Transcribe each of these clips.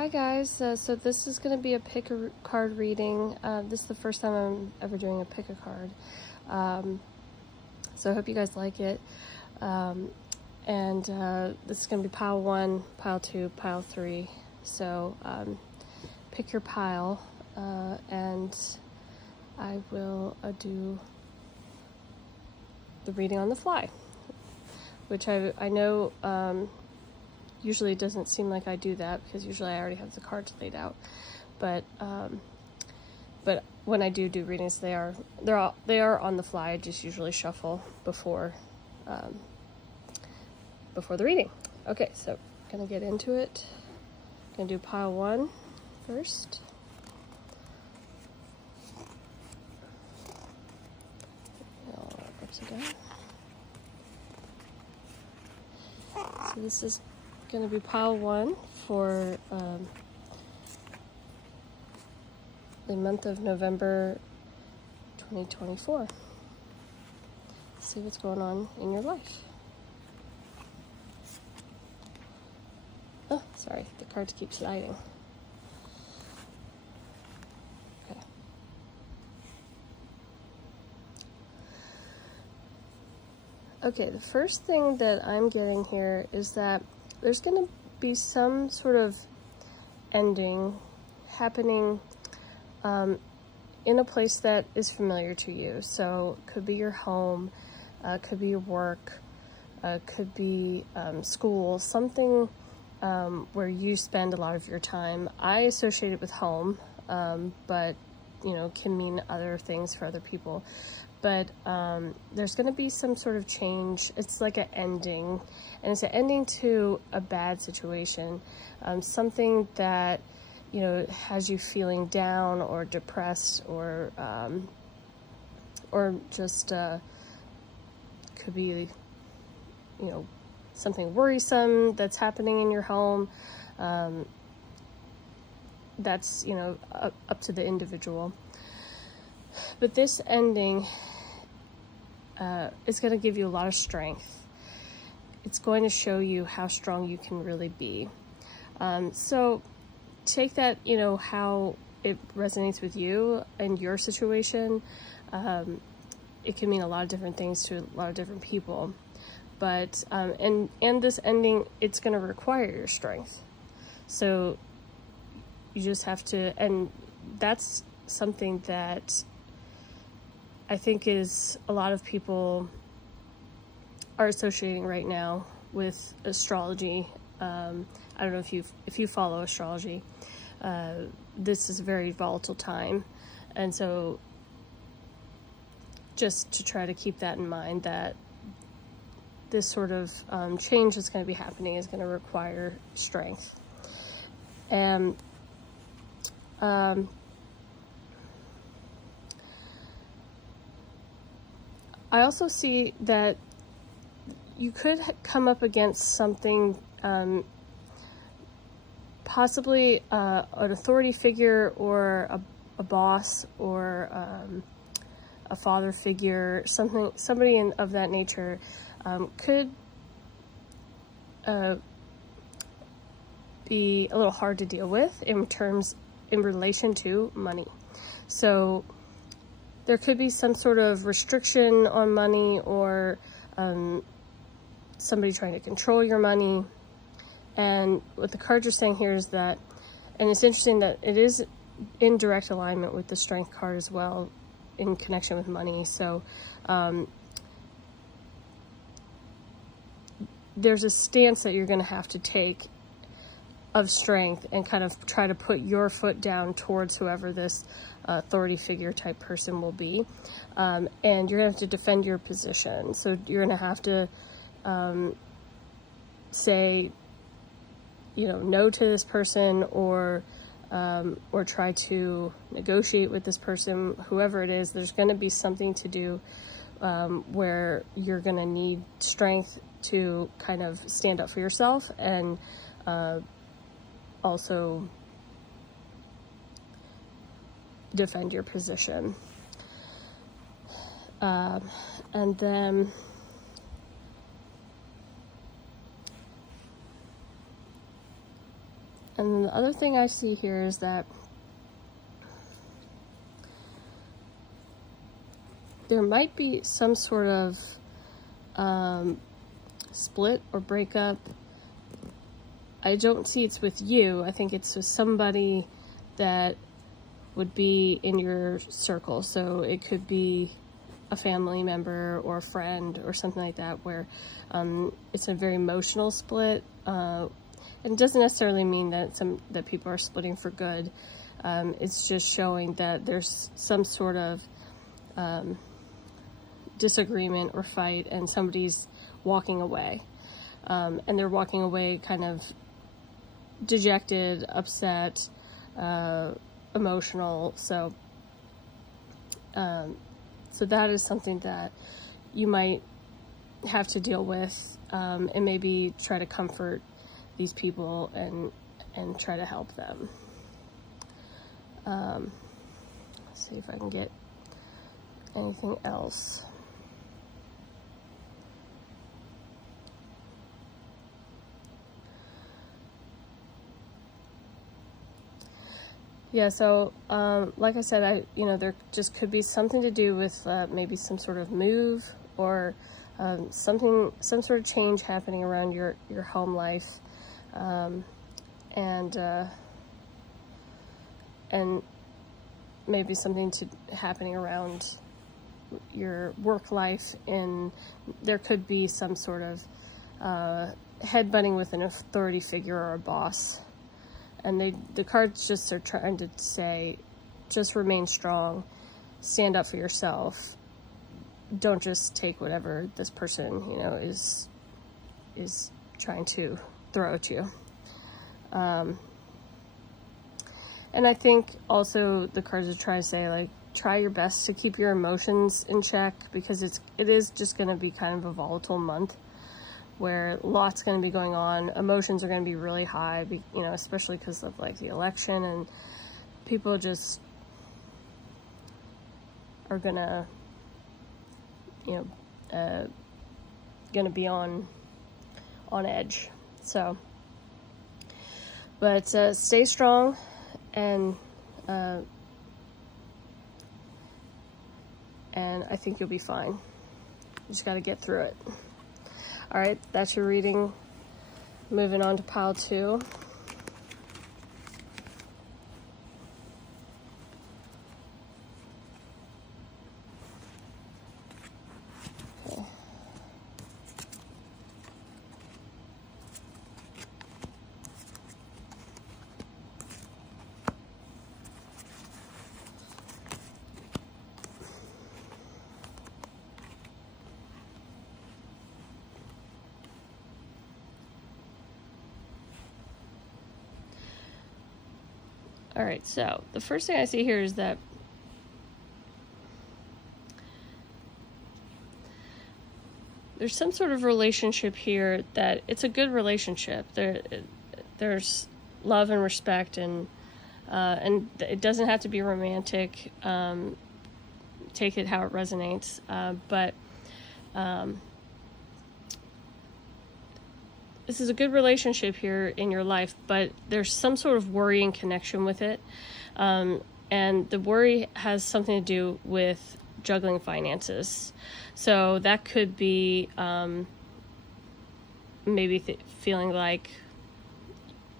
Hi guys, so this is going to be a pick a card reading. This is the first time I'm ever doing a pick a card. So I hope you guys like it. This is going to be pile 1, pile 2, pile 3. So pick your pile and I will do the reading on the fly, which I know usually it doesn't seem like I do that because usually I already have the cards laid out, but when I do readings, they are on the fly. I just usually shuffle before the reading. Okay, so gonna get into it. Gonna do pile 1 first. Upside down. So this is going to be pile 1 for the month of November 2024. See what's going on in your life. Oh, sorry, the cards keep sliding. Okay. Okay, the first thing that I'm getting here is that there's going to be some sort of ending happening in a place that is familiar to you. So it could be your home, could be your work, could be school, something where you spend a lot of your time. I associate it with home, but you know, can mean other things for other people. But there's going to be some sort of change. It's like an ending, and it's an ending to a bad situation, something that, you know, has you feeling down or depressed, or just could be, you know, something worrisome that's happening in your home. That's, you know, up to the individual. But this ending is going to give you a lot of strength. It's going to show you how strong you can really be. So take that, you know, how it resonates with you and your situation. It can mean a lot of different things to a lot of different people. But, and this ending, it's going to require your strength. So you just have to, and that's something that I think is a lot of people are associating right now with astrology. I don't know if you follow astrology. This is a very volatile time, and so just to try to keep that in mind, that this sort of change that's going to be happening is going to require strength. And I also see that you could come up against something, possibly an authority figure, or a boss, or a father figure, somebody of that nature, could be a little hard to deal with in relation to money. So there could be some sort of restriction on money, or somebody trying to control your money. And what the cards are saying here is that, and it's interesting that it is in direct alignment with the Strength card as well, in connection with money. So there's a stance that you're going to have to take of strength, and kind of try to put your foot down towards whoever this authority figure type person will be. And you're going to have to defend your position. So you're going to have to say, you know, no to this person, or try to negotiate with this person, whoever it is. There's going to be something to do where you're going to need strength to kind of stand up for yourself, and also defend your position. And then And then the other thing I see here is that there might be some sort of split or breakup. I don't see it's with you. I think it's with somebody that would be in your circle. So it could be a family member or a friend or something like that, where it's a very emotional split. It doesn't necessarily mean that people are splitting for good. It's just showing that there's some sort of disagreement or fight, and somebody's walking away. And they're walking away kind of dejected, upset, emotional. So that is something that you might have to deal with, and maybe try to comfort these people and try to help them. Let's see if I can get anything else. Yeah, so like I said, there just could be something to do with maybe some sort of move, or some sort of change happening around your home life, and maybe something happening around your work life, and there could be some sort of headbutting with an authority figure or a boss. And the cards just are trying to say, just remain strong, stand up for yourself. Don't just take whatever this person, is trying to throw at you. And I think also the cards are trying to say, like, try your best to keep your emotions in check, because it is just going to be kind of a volatile month, where lots going to be going on. Emotions are going to be really high, especially because of like the election, and people just are gonna, gonna be on edge. So, but stay strong, and I think you'll be fine. You just got to get through it. All right, that's your reading. Moving on to pile 2. Okay. All right, so the first thing I see here is that there's some sort of relationship here that it's a good relationship. There's love and respect, and it doesn't have to be romantic. Take it how it resonates, but this is a good relationship here in your life, but there's some sort of worrying connection with it. And the worry has something to do with juggling finances. So that could be maybe feeling like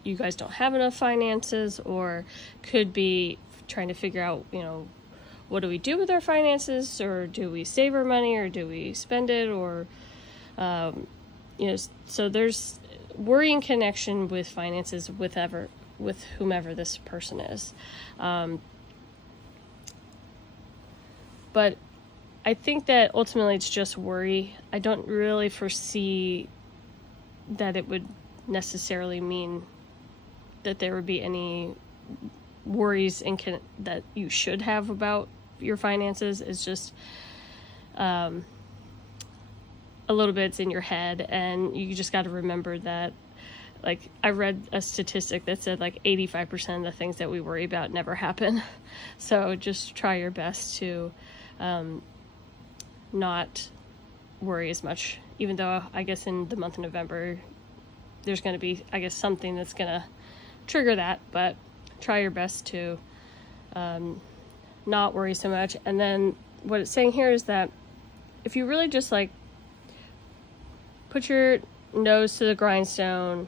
you guys don't have enough finances, or could be trying to figure out, what do we do with our finances, or do we save our money, or do we spend it, or, so there's worrying connection with finances with whomever this person is. But I think that ultimately it's just worry. I don't really foresee that it would necessarily mean that there would be any worries that you should have about your finances. It's just a little bit in your head, and you just got to remember that, like, I read a statistic that said like 85% of the things that we worry about never happen. So just try your best to not worry as much, even though I guess in the month of November there's going to be, I guess, something that's going to trigger that, but try your best to not worry so much. And then what it's saying here is that if you really just like put your nose to the grindstone,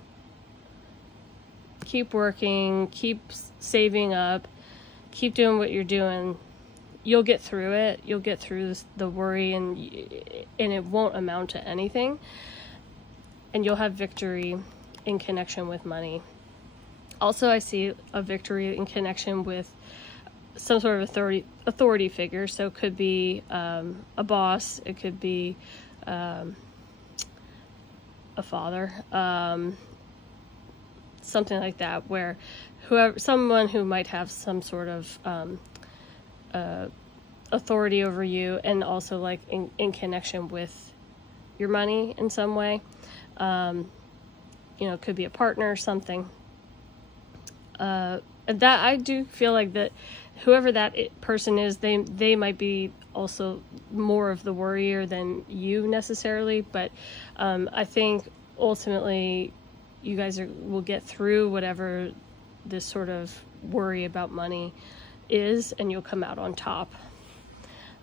keep working, keep saving up, keep doing what you're doing, you'll get through it. You'll get through the worry, and it won't amount to anything. And you'll have victory in connection with money. Also, I see a victory in connection with some sort of authority figure. So it could be a boss, it could be a father, something like that, where someone who might have some sort of authority over you, and also like in connection with your money in some way. It could be a partner or something. And that, I do feel like that whoever that person is, they might be also more of the worrier than you necessarily, but I think ultimately you guys will get through whatever this sort of worry about money is, and you'll come out on top.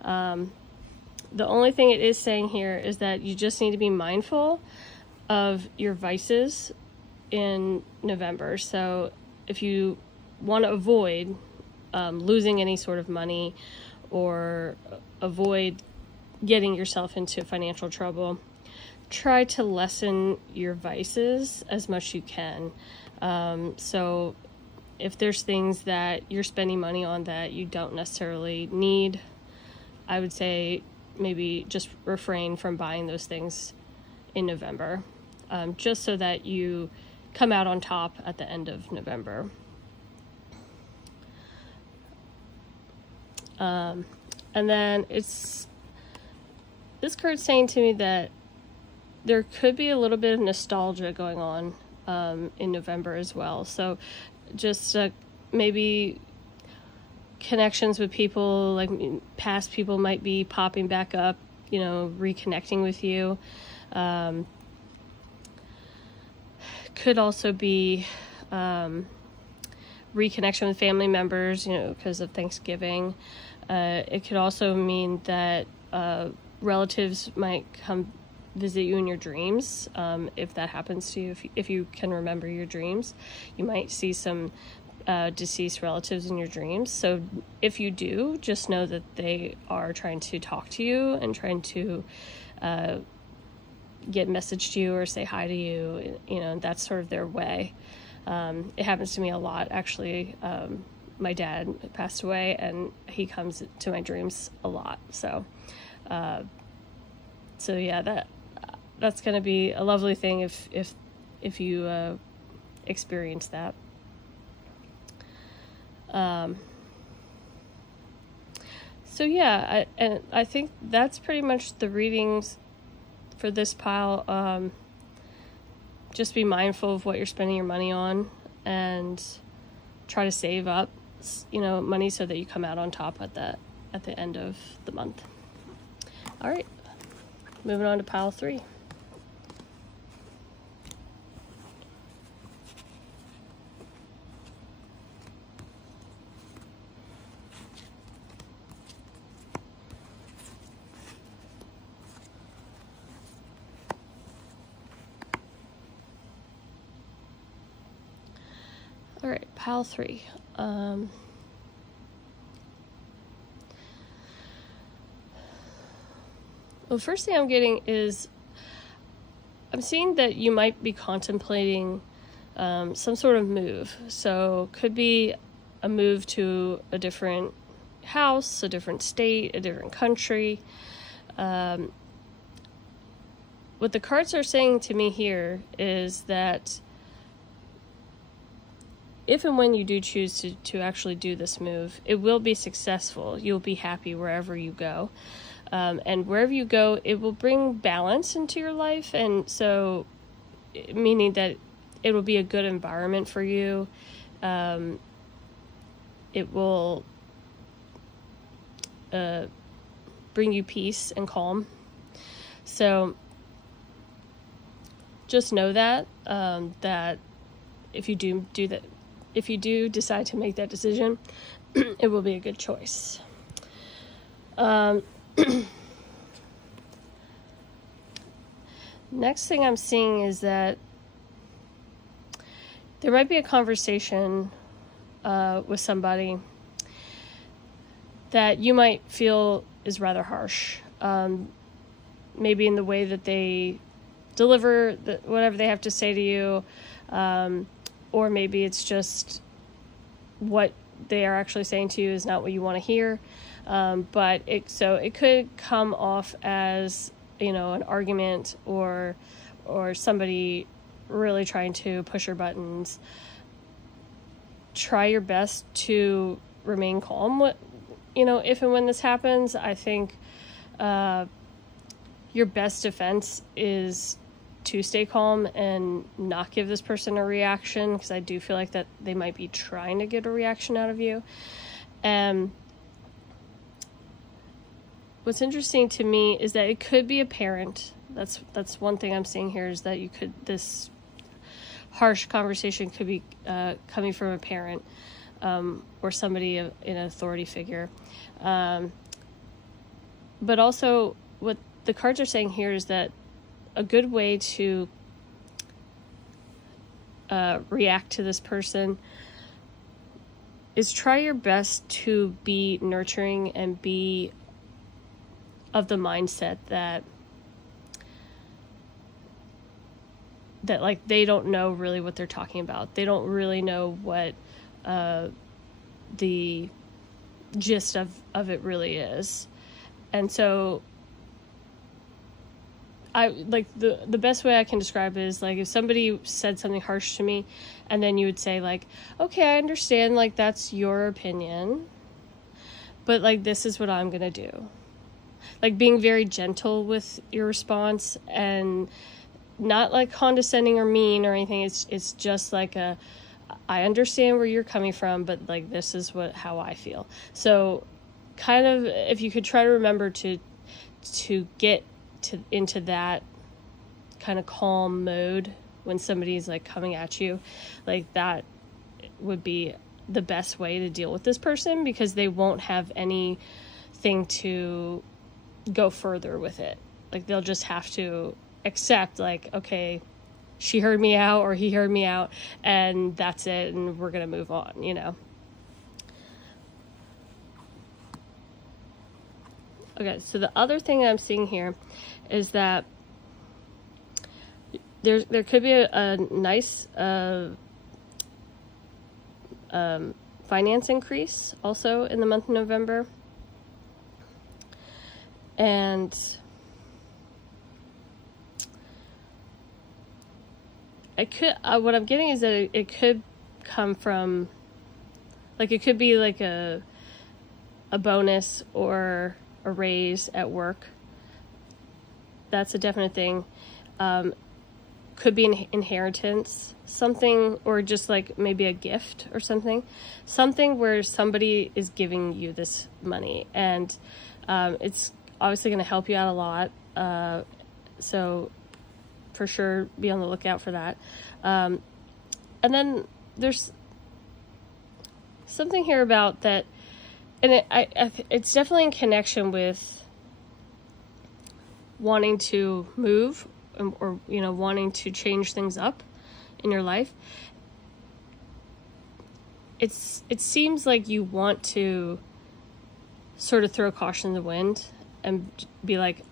The only thing it is saying here is that you just need to be mindful of your vices in November. So if you want to avoid losing any sort of money, or avoid getting yourself into financial trouble, try to lessen your vices as much as you can. So if there's things that you're spending money on that you don't necessarily need, I would say maybe just refrain from buying those things in November, just so that you come out on top at the end of November. And then this card's saying to me that there could be a little bit of nostalgia going on in November as well. So just maybe connections with people, like past people might be popping back up, reconnecting with you. Could also be reconnection with family members, because of Thanksgiving. It could also mean that relatives might come visit you in your dreams. If that happens to you, if you can remember your dreams, you might see some deceased relatives in your dreams. So if you do, just know that they are trying to talk to you and trying to get a message to you or say hi to you. That's sort of their way. It happens to me a lot, actually. My dad passed away, and he comes to my dreams a lot. So yeah, that's going to be a lovely thing if you experience that. So yeah, I think that's pretty much the readings for this pile. Just be mindful of what you're spending your money on, and try to save up, money so that you come out on top at the end of the month. All right, moving on to pile 3. All right, pile 3. Well, the first thing I'm getting is I'm seeing that you might be contemplating some sort of move. So could be a move to a different house, a different state, a different country. What the cards are saying to me here is that if and when you do choose to actually do this move, it will be successful. You'll be happy wherever you go. And wherever you go, it will bring balance into your life. And so, meaning that it will be a good environment for you. It will bring you peace and calm. So just know that if you do if you do decide to make that decision, it will be a good choice. Next thing I'm seeing is that there might be a conversation with somebody that you might feel is rather harsh. Maybe in the way that they deliver whatever they have to say to you, or maybe it's just what they are actually saying to you is not what you want to hear. But it could come off as, an argument or somebody really trying to push your buttons. Try your best to remain calm. If and when this happens, I think your best defense is to stay calm and not give this person a reaction, because I do feel like that they might be trying to get a reaction out of you. What's interesting to me is that it could be a parent. That's one thing I'm seeing here, is that this harsh conversation could be coming from a parent or somebody in an authority figure. But also what the cards are saying here is that a good way to react to this person is try your best to be nurturing and be of the mindset that like they don't know really what they're talking about. They don't really know what the gist of it really is. And so I like the best way I can describe it is like if somebody said something harsh to me and then you would say like, okay, I understand, like that's your opinion, but like this is what I'm gonna do. Like being very gentle with your response and not like condescending or mean or anything. It's just like I understand where you're coming from, but like this is how I feel. So kind of if you could try to remember to get into that kind of calm mode when somebody's like coming at you, like that would be the best way to deal with this person, because they won't have anything to go further with it. Like they'll just have to accept like, okay, she heard me out or he heard me out and that's it, and we're gonna move on, Okay, so the other thing I'm seeing here is that there could be a nice finance increase also in the month of November. And what I'm getting is that it could come from, like, it could be like a bonus or a raise at work. That's a definite thing. Could be an inheritance, something, or just like maybe a gift or something where somebody is giving you this money, and it's obviously going to help you out a lot. So for sure, be on the lookout for that. And then there's something here about that, and it's definitely in connection with wanting to move or wanting to change things up in your life. It seems like you want to sort of throw caution in the wind and be like,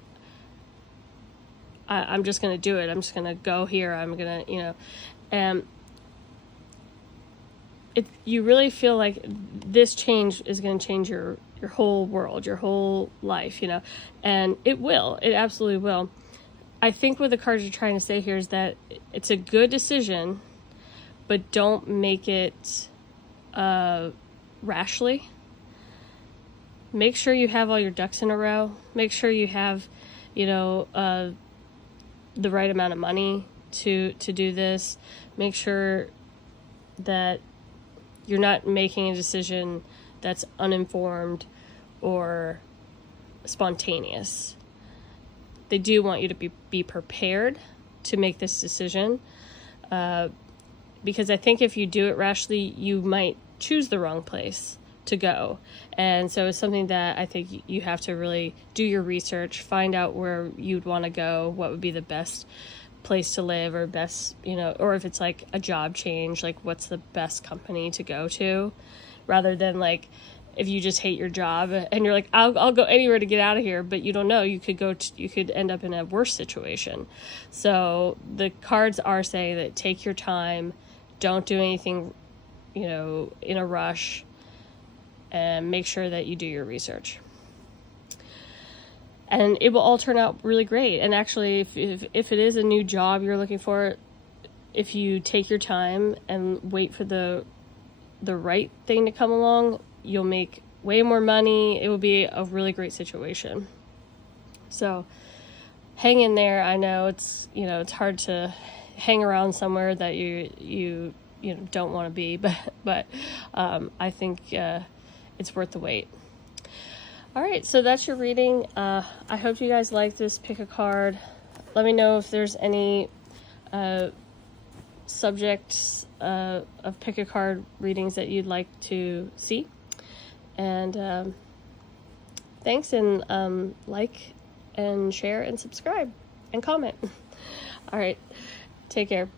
I'm just going to do it. I'm just going to go here. I'm going to, you really feel like this change is going to change your whole world, your whole life, and it will. It absolutely will. I think what the cards are trying to say here is that it's a good decision, but don't make it rashly. Make sure you have all your ducks in a row. Make sure you have, the right amount of money to do this. Make sure that you're not making a decision that's uninformed or spontaneous. They do want you to be prepared to make this decision. because I think if you do it rashly, you might choose the wrong place to go. And so it's something that I think you have to really do your research, find out where you'd want to go, what would be the best place to live, or best, or if it's like a job change, like what's the best company to go to, rather than like if you just hate your job and you're like, I'll go anywhere to get out of here, but you don't know, you could end up in a worse situation. So the cards are saying that take your time, don't do anything, in a rush, and make sure that you do your research. And it will all turn out really great. And actually, if it is a new job you're looking for, if you take your time and wait for the right thing to come along, you'll make way more money. It will be a really great situation. So hang in there. I know it's hard to hang around somewhere that you don't want to be, but I think it's worth the wait. All right, so that's your reading. I hope you guys like this. Pick a card. Let me know if there's any subjects of pick a card readings that you'd like to see. And thanks, and like and share and subscribe and comment. All right, take care.